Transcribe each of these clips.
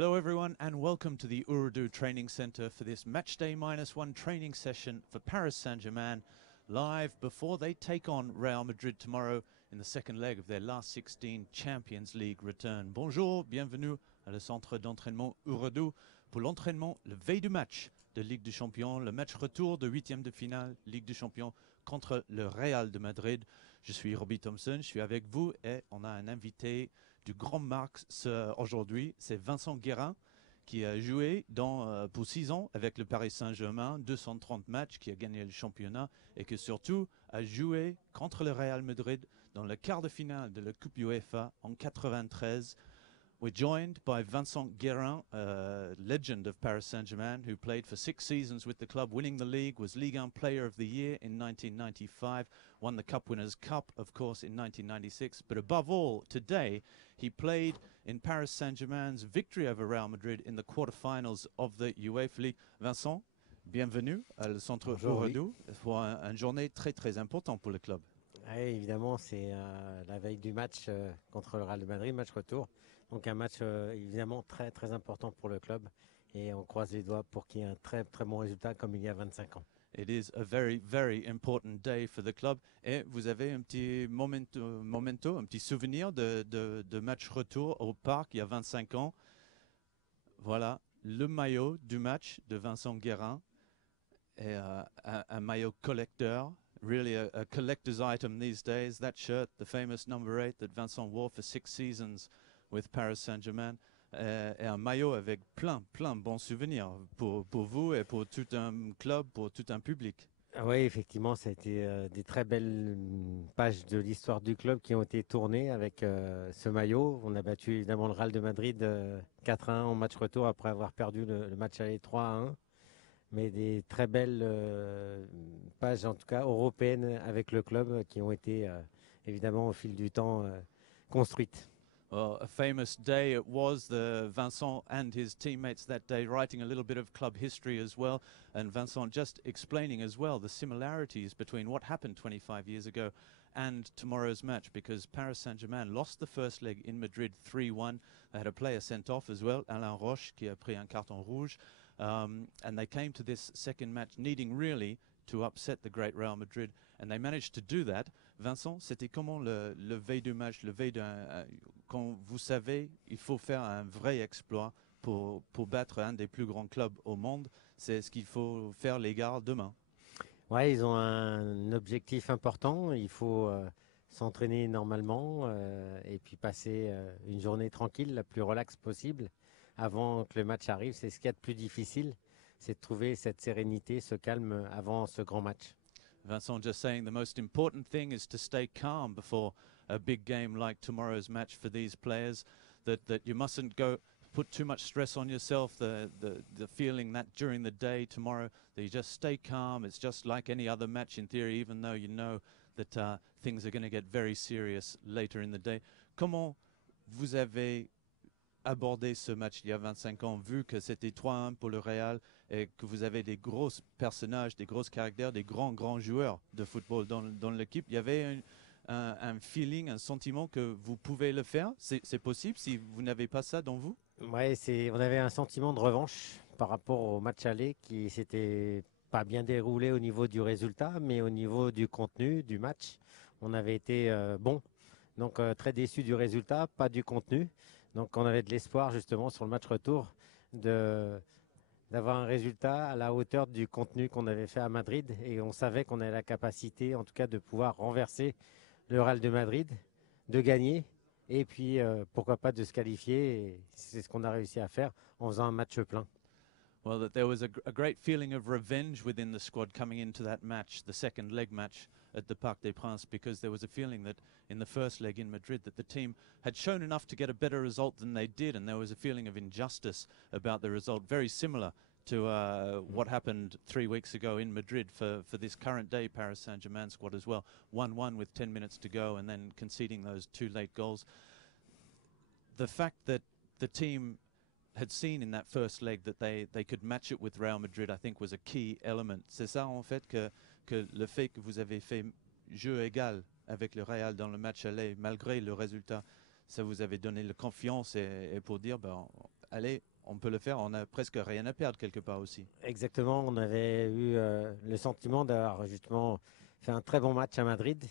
Hello everyone and welcome to the Urdu Training Center for this Matchday -1 training session for Paris Saint-Germain, live before they take on Real Madrid tomorrow in the second leg of their last 16 Champions League return. Bonjour, bienvenue à le centre d'entraînement Urdu pour l'entraînement le veille du match de Ligue des Champions, le match retour de 8e de finale Ligue des Champions contre le Real de Madrid. Je suis Robbie Thompson, je suis avec vous et on a un invité du grand Marx aujourd'hui, c'est Vincent Guérin qui a joué pour 6 ans avec le Paris Saint-Germain, 230 matchs, qui a gagné le championnat et qui surtout a joué contre le Real Madrid dans le quart de finale de la Coupe UEFA en 93. We're joined by Vincent Guérin, a legend of Paris Saint-Germain, who played for 6 seasons with the club, winning the league, was Ligue 1 Player of the Year in 1995, won the Cup Winners' Cup, of course, in 1996. But above all, today, he played in Paris Saint-Germain's victory over Real Madrid in the quarterfinals of the UEFA League. Vincent, bienvenue à le Centre Urdu pour une journée très très importante pour le club. Oui, évidemment, c'est la veille du match contre le Real de Madrid, match retour. Donc un match évidemment très très important pour le club et on croise les doigts pour qu'il y ait un très très bon résultat comme il y a 25 ans. It is a very, very important day for the club. Et vous avez un petit momento, un petit souvenir de match retour au parc il y a 25 ans. Voilà, le maillot du match de Vincent Guérin est un maillot collector. Really a collector's item these days. That shirt, the famous number 8 that Vincent wore for 6 seasons with Paris Saint-Germain, et un maillot avec plein de bons souvenirs pour vous et pour tout un club, pour tout un public. Oui, effectivement, ça a été des très belles pages de l'histoire du club qui ont été tournées avec ce maillot. On a battu évidemment le Real de Madrid 4-1 en match retour après avoir perdu le match aller 3-1. Mais des très belles pages, en tout cas européennes, avec le club qui ont été évidemment au fil du temps construites. Well, a famous day it was. Vincent and his teammates that day writing a little bit of club history as well, and Vincent just explaining as well the similarities between what happened 25 years ago and tomorrow's match, because Paris Saint-Germain lost the first leg in Madrid 3-1. They had a player sent off as well, Alain Roche, qui a pris un carton rouge. And they came to this second match needing really to upset the great Real Madrid, and they managed to do that. Vincent, c'était comment le veille du match, le veille quand vous savez il faut faire un vrai exploit pour battre un des plus grands clubs au monde, c'est ce qu'il faut faire les gars demain. Ouais, ils ont un objectif important, il faut s'entraîner normalement et puis passer une journée tranquille, la plus relaxe possible. Avant que le match arrive, c'est ce qu'il y a de plus difficile, c'est de trouver cette sérénité, ce calme avant ce grand match. Vincent just saying the most important thing is to stay calm before a big game like tomorrow's match for these players, that you mustn't put too much stress on yourself, the feeling that during the day tomorrow that you just stay calm. It's just like any other match in theory, even though you know that things are going to get very serious later in the day. Comment vous avez abordé ce match il y a 25 ans, vu que c'était 3-1 pour le Real et que vous avez des gros personnages, des gros caractères, des grands joueurs de football dans l'équipe? Il y avait un feeling, un sentiment que vous pouvez le faire? C'est possible si vous n'avez pas ça dans vous? Ouais, on avait un sentiment de revanche par rapport au match aller qui s'était pas bien déroulé au niveau du résultat, mais au niveau du contenu du match, on avait été bon. Donc très déçu du résultat, pas du contenu. Donc on avait de l'espoir justement sur le match retour d'avoir un résultat à la hauteur du contenu qu'on avait fait à Madrid, et on savait qu'on avait la capacité en tout cas de pouvoir renverser le Real de Madrid, de gagner et puis pourquoi pas de se qualifier, et c'est ce qu'on a réussi à faire en faisant un match plein. Well, that there was a great feeling of revenge within the squad coming into that match, the second leg match at the Parc des Princes, because there was a feeling that in the first leg in Madrid that the team had shown enough to get a better result than they did, and there was a feeling of injustice about the result, very similar to what happened 3 weeks ago in Madrid for this current day Paris Saint-Germain squad as well. 1-1 with 10 minutes to go and then conceding those 2 late goals. The fact that the team had seen in that first leg that they could match it with Real Madrid, I think, was a key element. C'est ça en fait que le fait que vous avez fait jeu égal avec le Real dans le match aller, malgré le résultat, ça vous avait donné la confiance et pour dire, allez, on peut le faire, on n'a presque rien à perdre quelque part aussi. Exactement, on avait eu le sentiment d'avoir justement fait un très bon match à Madrid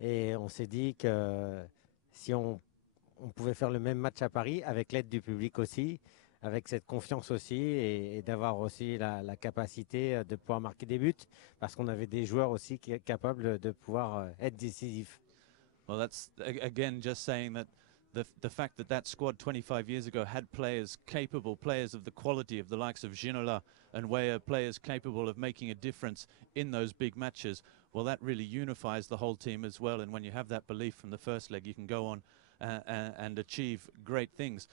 et on s'est dit que si on pouvait faire le même match à Paris avec l'aide du public aussi, avec cette confiance aussi et d'avoir aussi la capacité de pouvoir marquer des buts parce qu'on avait des joueurs aussi capables de pouvoir être décisifs. Well, that's again just saying that the fact that that squad 25 years ago had players capable, players of the quality of the likes of Ginola and Weah, players capable of making a difference in those big matches, well, that really unifies the whole team as well. And when you have that belief from the first leg, you can go on and achieve great things.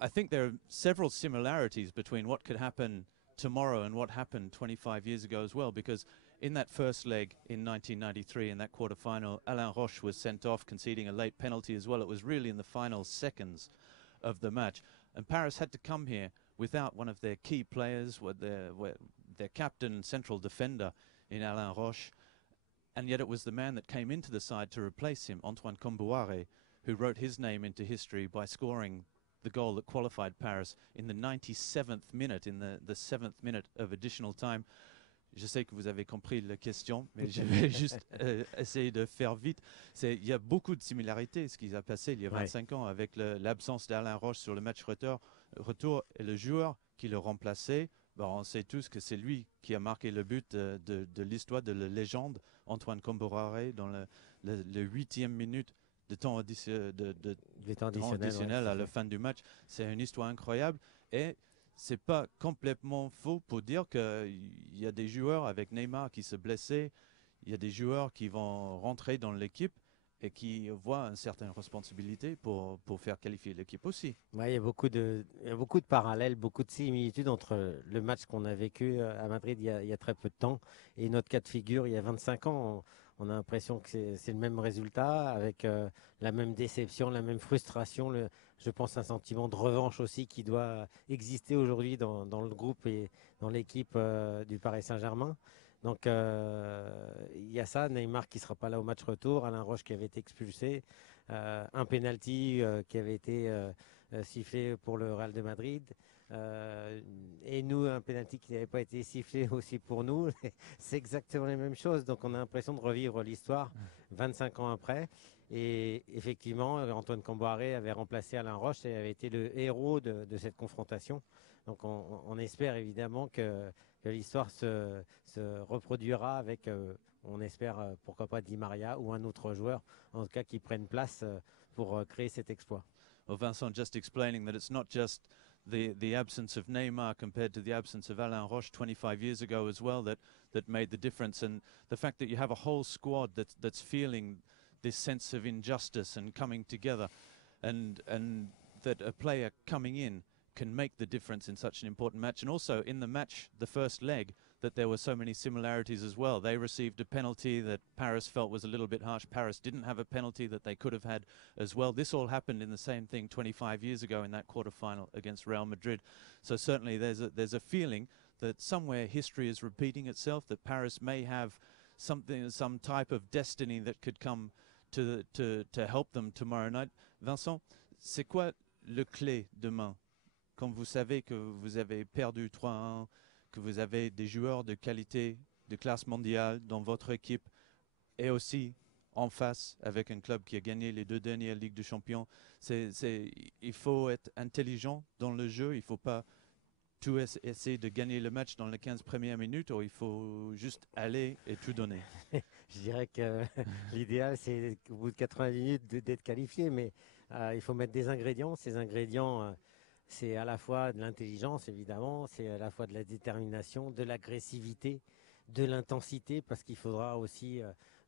I think there are several similarities between what could happen tomorrow and what happened 25 years ago as well, because in that first leg in 1993, in that quarterfinal, Alain Roche was sent off, conceding a late penalty as well. It was really in the final seconds of the match. And Paris had to come here without one of their key players, their captain and central defender in Alain Roche. And yet it was the man that came into the side to replace him, Antoine Kombouaré, who wrote his name into history by scoring the goal that qualified Paris in the 97th minute, in the 7th minute of additional time. Je sais que vous avez compris la question, mais je vais juste essayer de faire vite. Il y a beaucoup de similarités, ce qui a passé il y a 25 ans, avec l'absence d'Alain Roche sur le match retour et le joueur qui le remplaçait. Bon, on sait tous que c'est lui qui a marqué le but de l'histoire, de la légende, Antoine Kombouaré, dans le 8e minute de temps additionnel à la fin du match. C'est une histoire incroyable et c'est pas complètement faux pour dire qu'il y a des joueurs avec Neymar qui se blessaient, il y a des joueurs qui vont rentrer dans l'équipe et qui voient une certaine responsabilité pour faire qualifier l'équipe aussi. Ouais, il y a beaucoup de parallèles, beaucoup de similitudes entre le match qu'on a vécu à Madrid il y a très peu de temps et notre cas de figure il y a 25 ans. On a l'impression que c'est le même résultat avec la même déception, la même frustration. Je pense un sentiment de revanche aussi qui doit exister aujourd'hui dans le groupe et dans l'équipe du Paris Saint-Germain. Donc il y a ça, Neymar qui ne sera pas là au match retour, Alain Roche qui avait été expulsé, un penalty qui avait été sifflé pour le Real de Madrid. Et nous, un penalty qui n'avait pas été sifflé aussi pour nous. C'est exactement les mêmes choses. Donc on a l'impression de revivre l'histoire 25 ans après. Et effectivement, Antoine Kombouaré avait remplacé Alain Roche et avait été le héros de cette confrontation. Donc on espère évidemment que l'histoire se reproduira avec, on espère, pourquoi pas Di Maria ou un autre joueur, en tout cas qui prenne place pour créer cet exploit. Well, Vincent just explaining that it's not just the absence of Neymar compared to the absence of Alain Roche 25 years ago as well that made the difference, and the fact that you have a whole squad that's feeling this sense of injustice and coming together, and that a player coming in can make the difference in such an important match. And also in the match, the first leg, that there were so many similarities as well. They received a penalty that Paris felt was a little bit harsh. Paris didn't have a penalty that they could have had as well. This all happened in the same thing 25 years ago in that quarterfinal against Real Madrid. So certainly there's a feeling that somewhere history is repeating itself, that Paris may have some type of destiny that could come to help them tomorrow night. Vincent, c'est quoi le clé demain? Quand vous savez que vous avez perdu 3-1, que vous avez des joueurs de qualité, de classe mondiale dans votre équipe et aussi en face avec un club qui a gagné les 2 dernières Ligues des Champions. Il faut être intelligent dans le jeu, il ne faut pas tout essayer de gagner le match dans les 15 premières minutes, ou il faut juste aller et tout donner. Je dirais que l'idéal, c'est au bout de 80 minutes d'être qualifié, mais il faut mettre des ingrédients. Ces ingrédients, c'est à la fois de l'intelligence, évidemment, c'est à la fois de la détermination, de l'agressivité, de l'intensité, parce qu'il faudra aussi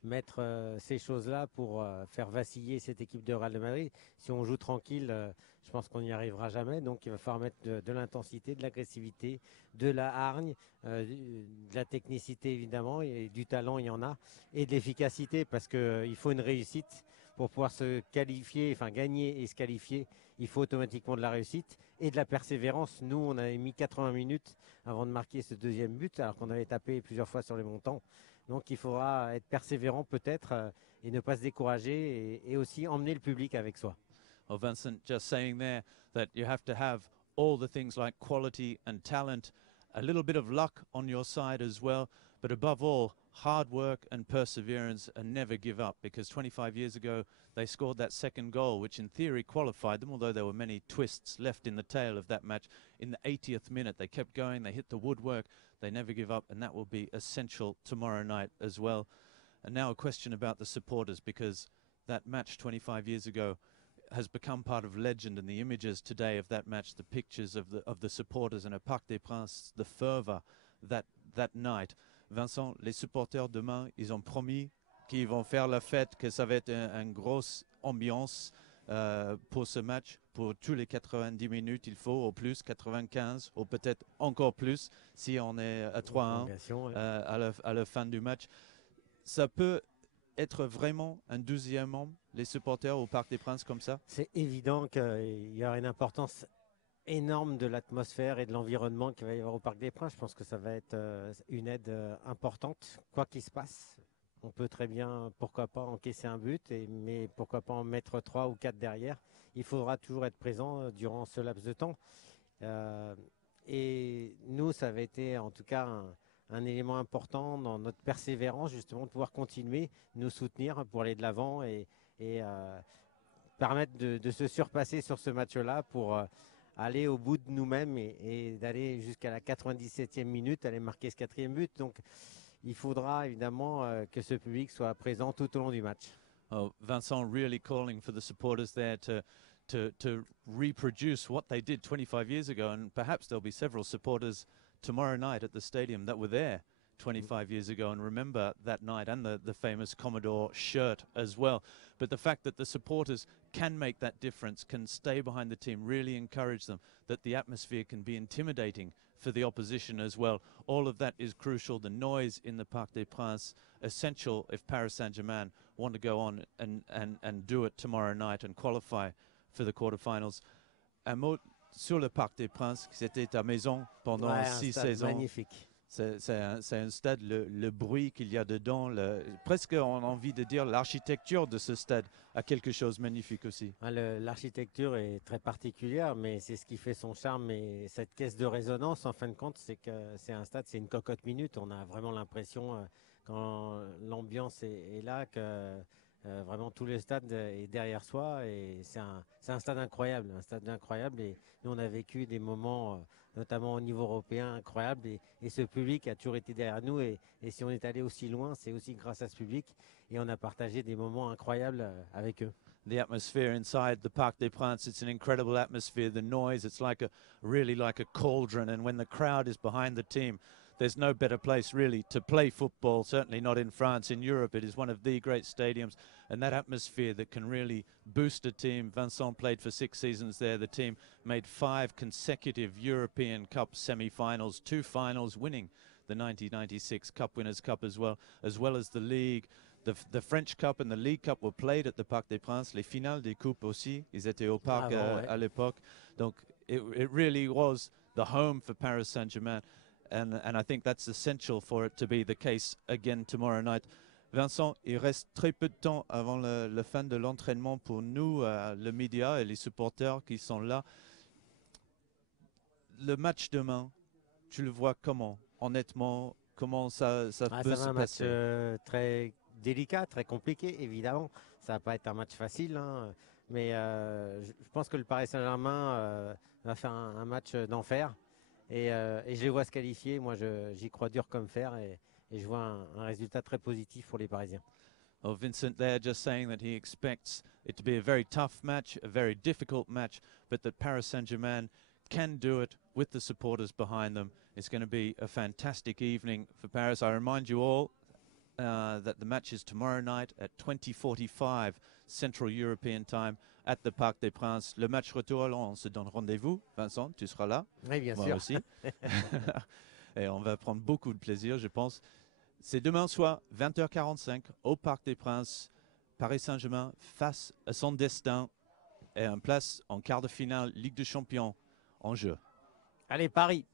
mettre ces choses-là pour faire vaciller cette équipe de Real de Madrid. Si on joue tranquille, je pense qu'on n'y arrivera jamais. Donc il va falloir mettre de l'intensité, de l'agressivité, de la hargne, de la technicité évidemment, et du talent il y en a, et de l'efficacité, parce qu'il faut une réussite pour pouvoir se qualifier, enfin gagner et se qualifier. Il faut automatiquement de la réussite et de la persévérance. Nous, on avait mis 80 minutes avant de marquer ce deuxième but, alors qu'on avait tapé plusieurs fois sur les montants. Donc il faudra être persévérant peut-être et ne pas se décourager, et aussi emmener le public avec soi. Well, Vincent, just saying there that you have to have all the things like quality and talent, a little bit of luck on your side as well, but above all, hard work and perseverance, and never give up, because 25 years ago they scored that second goal, which in theory qualified them, although there were many twists left in the tail of that match. In the 80th minute they kept going, they hit the woodwork, they never give up, and that will be essential tomorrow night as well. And now a question about the supporters, because that match 25 years ago has become part of legend, and the images today of that match, the pictures of the supporters and at Parc des Princes, the fervor that night. Vincent, les supporters demain, ils ont promis qu'ils vont faire la fête, que ça va être une grosse ambiance pour ce match. Pour tous les 90 minutes, il faut au plus 95, ou peut-être encore plus si on est à 3-1 à la fin du match. Ça peut être vraiment un 12e membre, les supporters au Parc des Princes comme ça? C'est évident qu'il y aura une importance énorme de l'atmosphère et de l'environnement qu'il va y avoir au Parc des Princes. Je pense que ça va être une aide importante, quoi qu'il se passe. On peut très bien, pourquoi pas, encaisser un but, mais pourquoi pas en mettre 3 ou 4 derrière. Il faudra toujours être présent durant ce laps de temps. Et nous, ça avait été en tout cas un élément important dans notre persévérance, justement, de pouvoir continuer, nous soutenir pour aller de l'avant et permettre de se surpasser sur ce match-là pour aller au bout de nous-mêmes et d'aller jusqu'à la 97e minute, aller marquer ce 4e but. Donc, il faudra évidemment que ce public soit présent tout au long du match. Oh, Vincent really calling for the supporters there to reproduce what they did 25 years ago, and perhaps there'll be several supporters tomorrow night at the stadium that were there 25 years ago and remember that night, and the famous Commodore shirt as well. But the fact that the supporters can make that difference, can stay behind the team, really encourage them, that the atmosphere can be intimidating for the opposition as well. All of that is crucial. The noise in the Parc des Princes, essential if Paris Saint-Germain want to go on and do it tomorrow night and qualify for the quarterfinals. Un mot sur le Parc des Princes, qui était ta maison pendant 6 saisons. Magnifique. C'est un stade, le bruit qu'il y a dedans, presque on a envie de dire l'architecture de ce stade a quelque chose de magnifique aussi. L'architecture est très particulière, mais c'est ce qui fait son charme. Et cette caisse de résonance, en fin de compte, c'est que c'est un stade, c'est une cocotte minute. On a vraiment l'impression, quand l'ambiance est là, que vraiment tout le stade est derrière soi. Et c'est un stade incroyable, Et nous, on a vécu des moments, notamment au niveau européen, incroyables. Et ce public a toujours été derrière nous. Et si on est allé aussi loin, c'est aussi grâce à ce public. Et on a partagé des moments incroyables avec eux. The atmosphere inside the Parc des Princes, it's an incredible atmosphere. The noise, it's really like a cauldron. And when the crowd is behind the team, there's no better place really to play football, certainly not in France. In Europe, it is one of the great stadiums, and that atmosphere that can really boost a team. Vincent played for 6 seasons there. The team made 5 consecutive European Cup semi-finals, 2 finals, winning the 1996 Cup Winners' Cup as well as the league. The French Cup and the League Cup were played at the Parc des Princes. Les finales des coupes aussi, ils étaient au parc à l'époque. Donc, it really was the home for Paris Saint-Germain. And I think that's essential for it to be the case again tomorrow night. Vincent, il reste très peu de temps avant le fin de l'entraînement pour nous, le média et les supporters qui sont là. Le match demain, tu le vois comment? Honnêtement, comment ça peut se passer? C'est un match très délicat, très compliqué, évidemment. Ça va pas être un match facile, hein, mais je pense que le Paris Saint-Germain va faire un match d'enfer. Et je les vois se qualifier. Moi, j'y crois dur comme fer et je vois un résultat très positif pour les Parisiens. Oh, Vincent there just saying that he expects it to be a very tough match, a very difficult match, but that Paris Saint-Germain can do it with the supporters behind them. It's going to be a fantastic evening for Paris. I remind you all that the match is tomorrow night at 20:45 Central European Time at the Parc des Princes. Le match retour, alors on se donne rendez-vous. Vincent, tu seras là? Oui, bien Moi sûr. aussi. Et on va prendre beaucoup de plaisir, je pense. C'est demain soir, 20h45, au Parc des Princes. Paris Saint-Germain face à son destin et en place en quart de finale Ligue des Champions en jeu. Allez, Paris!